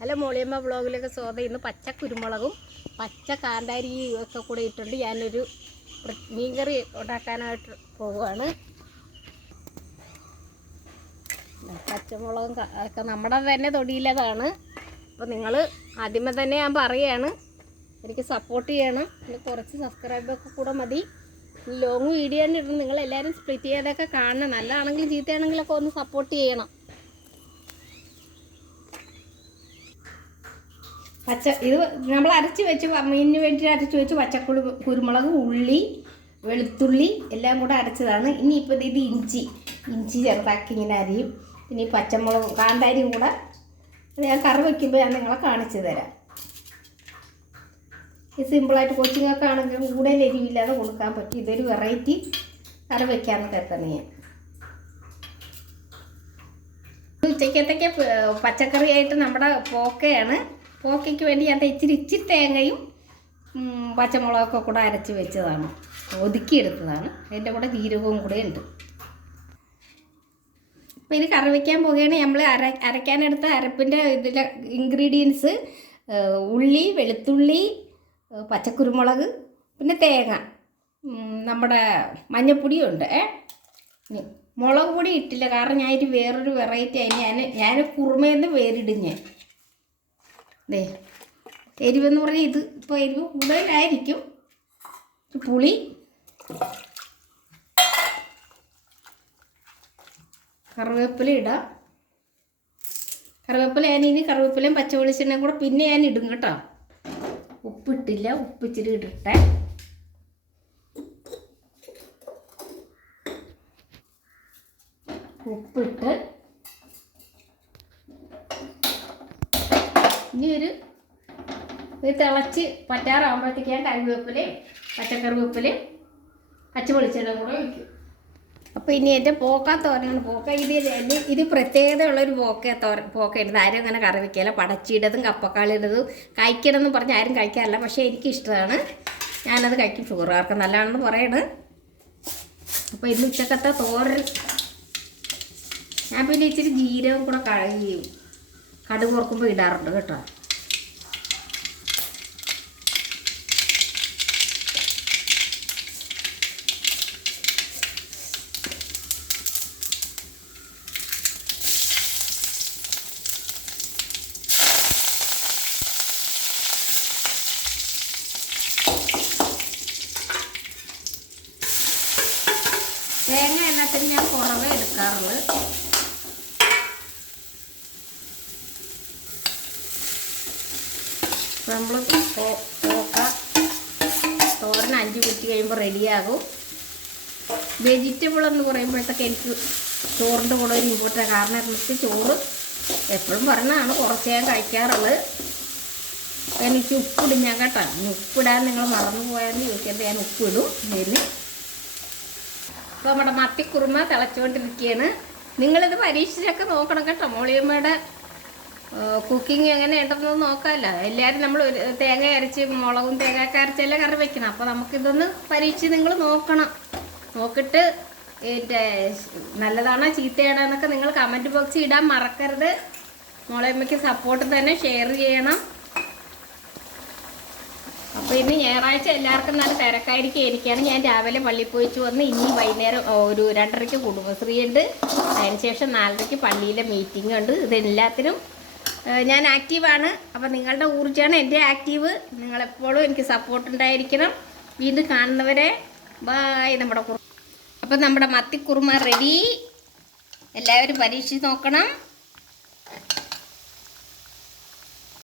അല്ല മോളിയമ്മ ബ്ലോഗിലൊക്കെ സ്വാഗതം. ഇന്ന് പച്ച കുരുമുളകും പച്ച കാന്താരിയും ഒക്കെ കൂടെ ഇട്ടുണ്ട് ഞാനൊരു മീൻ മീൻകറി ഉണ്ടാക്കാനായിട്ട് പോവുകയാണ്. പച്ചമുളകും ഒക്കെ നമ്മുടെ തന്നെ തൊടിയിലതാണ്. അപ്പോൾ നിങ്ങൾ ആദ്യമേ തന്നെ ഞാൻ പറയുകയാണ് എനിക്ക് സപ്പോർട്ട് ചെയ്യണം. പിന്നെ കുറച്ച് സബ്സ്ക്രൈബൊക്കെ കൂടെ മതി. ലോങ് വീഡിയോ തന്നെ ഇടുന്നു നിങ്ങളെല്ലാവരും സ്പ്ലിറ്റ് ചെയ്തൊക്കെ കാണണം. നല്ലതാണെങ്കിലും ചീത്തയാണെങ്കിലൊക്കെ ഒന്ന് സപ്പോർട്ട് ചെയ്യണം. പച്ച ഇത് നമ്മൾ അരച്ച് വെച്ച് മീനിന് വേണ്ടി അരച്ച് വെച്ച് പച്ചക്കുളി കുരുമുളക് ഉള്ളി വെളുത്തുള്ളി എല്ലാം കൂടെ അരച്ചതാണ്. ഇനിയിപ്പോൾ ഇത് ഇഞ്ചി. ഇഞ്ചി ചെറുതാക്കി ഇങ്ങനെ അരിയും. പിന്നെ ഈ പച്ചമുളകും കാന്താരിയും കൂടെ അത് ഞാൻ കറി വയ്ക്കുമ്പോൾ ഞാൻ നിങ്ങളെ കാണിച്ചു തരാം. ഇത് സിമ്പിളായിട്ട് കൊച്ചിങ്ങൊക്കെ ആണെങ്കിലും കൂടുതൽ എരിവില്ലാതെ കൊടുക്കാൻ പറ്റും. ഇതൊരു വെറൈറ്റി കറി വയ്ക്കാമെന്ന് കരുതണേ ഞാൻ. ഉച്ചക്കത്തേക്ക് പ- പച്ചക്കറിയായിട്ട് നമ്മുടെ പോക്കയാണ്. പോക്കയ്ക്ക് വേണ്ടി ഞാൻ ഇച്ചിരി ഇച്ചിരി തേങ്ങയും പച്ചമുളകൊക്കെ കൂടെ അരച്ച് വെച്ചതാണ്. ഒതുക്കിയെടുത്തതാണ്. അതിന്റെ കൂടെ ജീരകവും കൂടെ ഉണ്ട്. അപ്പോൾ ഇത് കറി വയ്ക്കാൻ പോവുകയാണെങ്കിൽ നമ്മൾ അര അരയ്ക്കാനെടുത്ത അരപ്പിന്റെ ഇതിലെ ഇൻഗ്രീഡിയൻസ് ഉള്ളി വെളുത്തുള്ളി പച്ചക്കുരുമുളക് പിന്നെ തേങ്ങ. നമ്മുടെ മഞ്ഞപ്പൊടിയും ഉണ്ട് ഏ മുളക് പൊടി ഇട്ടില്ല. കാരണം ഇത് വേറൊരു വെറൈറ്റി ആയി. ഞാൻ ഞാൻ കുറുമയെന്ന് വേരിടും ദേ എരിവെന്ന് പറഞ്ഞാൽ ഇത്. ഇപ്പോൾ എരിവ് കൂടുതലായിരിക്കും. പുളി. കറിവേപ്പില ഇടാം. കറിവേപ്പില ഞാൻ ഇനി കറിവേപ്പിലയും പച്ച വെളിച്ചെണ്ണയും കൂടെ പിന്നെ ഞാൻ ഇടും കേട്ടോ. ഉപ്പിട്ടില്ല ഉപ്പ് ഇച്ചിരി ഇടട്ടെ. ഉപ്പിട്ട് ഇനി ഒരു ഇത് തിളച്ച് പറ്റാറാകുമ്പോഴത്തേക്ക് ഞാൻ കറിവേപ്പിലയും പച്ചക്കറിവേപ്പിലയും പച്ച വെളിച്ചെണ്ണയും കൂടെ ഒഴിക്കും. അപ്പോൾ ഇനി എന്റെ പോക്കാത്തോരനാണ് തോരനാണ്. പോക്ക ഇത് ഇത് പ്രത്യേകതയുള്ളൊരു പോക്ക തോര പോക്കയായിരുന്നു ആരും അങ്ങനെ കറി വയ്ക്കില്ല പടച്ചിടതും കപ്പക്കാളിടതും കഴിക്കണമെന്ന് പറഞ്ഞ് ആരും കഴിക്കാറില്ല. പക്ഷേ എനിക്കിഷ്ടമാണ്. ഞാനത് കഴിക്കും. ഷുഗറുകാർക്ക് നല്ലതാണെന്ന് പറയണ്. അപ്പോൾ ഇന്ന് ഉച്ചക്കത്തെ തോരൻ. ഞാൻ പിന്നെ ഇച്ചിരി ജീരകം കൂടെ കഴുകി കടുക് ഓർക്കുമ്പോൾ ഇടാറുണ്ട് കേട്ടോ. തേങ്ങ എണ്ണത്തിന് ഞാൻ കുറവേ എടുക്കാറുള്ളൂ. നമ്മൾ പോക്ക തോരൻ അഞ്ച് കുറ്റി കഴിയുമ്പോൾ റെഡിയാകും വെജിറ്റബിൾ എന്ന് പറയുമ്പോഴത്തേക്ക് എനിക്ക് ചോറിന്റെ കൂടെ ഒരു ഇമ്പോർട്ടന്റ് കാരണം എനിക്ക് ചോറ് എപ്പോഴും പറഞ്ഞാണ് കുറച്ച് ഞാൻ കഴിക്കാറുള്ളത്. എനിക്ക് ഉപ്പിടും ഞാൻ കേട്ടോ. ഉപ്പിടാൻ നിങ്ങൾ മറന്നു പോയാൽ ചോദിക്കുന്നത് ഞാൻ ഉപ്പിടും. ഇതിന് അപ്പോൾ നമ്മുടെ മത്തിക്കുറുമ തിളച്ചുകൊണ്ടിരിക്കുകയാണ്. നിങ്ങളിത് പരീക്ഷിച്ചൊക്കെ നോക്കണം കേട്ടോ. മോളിയമ്മയുടെ കുക്കിംഗ് എങ്ങനെ എങ്ങനെയുണ്ടെന്ന് നോക്കാമല്ലോ എല്ലാവരും നമ്മൾ ഒരു തേങ്ങ അരച്ച് മുളകും തേങ്ങ അരച്ചെല്ലാം കറി വെക്കണം. അപ്പോൾ നമുക്കിതൊന്ന് പരീക്ഷിച്ച് നിങ്ങൾ നോക്കണം. നോക്കിയിട്ട് എന്റെ നല്ലതാണോ ചീത്തയാണോ എന്നൊക്കെ നിങ്ങൾ കമന്റ് ബോക്സിൽ ഇടാൻ മറക്കരുത്. മോളയമ്മയ്ക്ക് സപ്പോർട്ട് തന്നെ ഷെയർ ചെയ്യണം. അപ്പോൾ ഇന്ന് ഞായറാഴ്ച എല്ലാവർക്കും നല്ല തിരക്കായിരിക്കും എനിക്കാണ് ഞാൻ രാവിലെ പള്ളിയിൽ പോയിച്ചു വന്ന് ഇനി വൈകുന്നേരം ഒരു രണ്ടരയ്ക്ക് കുടുംബശ്രീ ഉണ്ട്. അതിനുശേഷം നാലരയ്ക്ക് പള്ളിയിലെ മീറ്റിംഗ് ഉണ്ട്. ഇതെല്ലാത്തിനും ഞാൻ ആക്റ്റീവാണ്. അപ്പോൾ നിങ്ങളുടെ ഊർജമാണ് എന്റെ ആക്റ്റീവ്. നിങ്ങളെപ്പോഴും എനിക്ക് സപ്പോർട്ട് ഉണ്ടായിരിക്കണം. വീണ്ടും കാണുന്നവരെ ബായ് നമ്മുടെ കുറു അപ്പം നമ്മുടെ മത്തിക്കുറുമ റെഡി എല്ലാവരും പരീക്ഷിച്ച് നോക്കണം.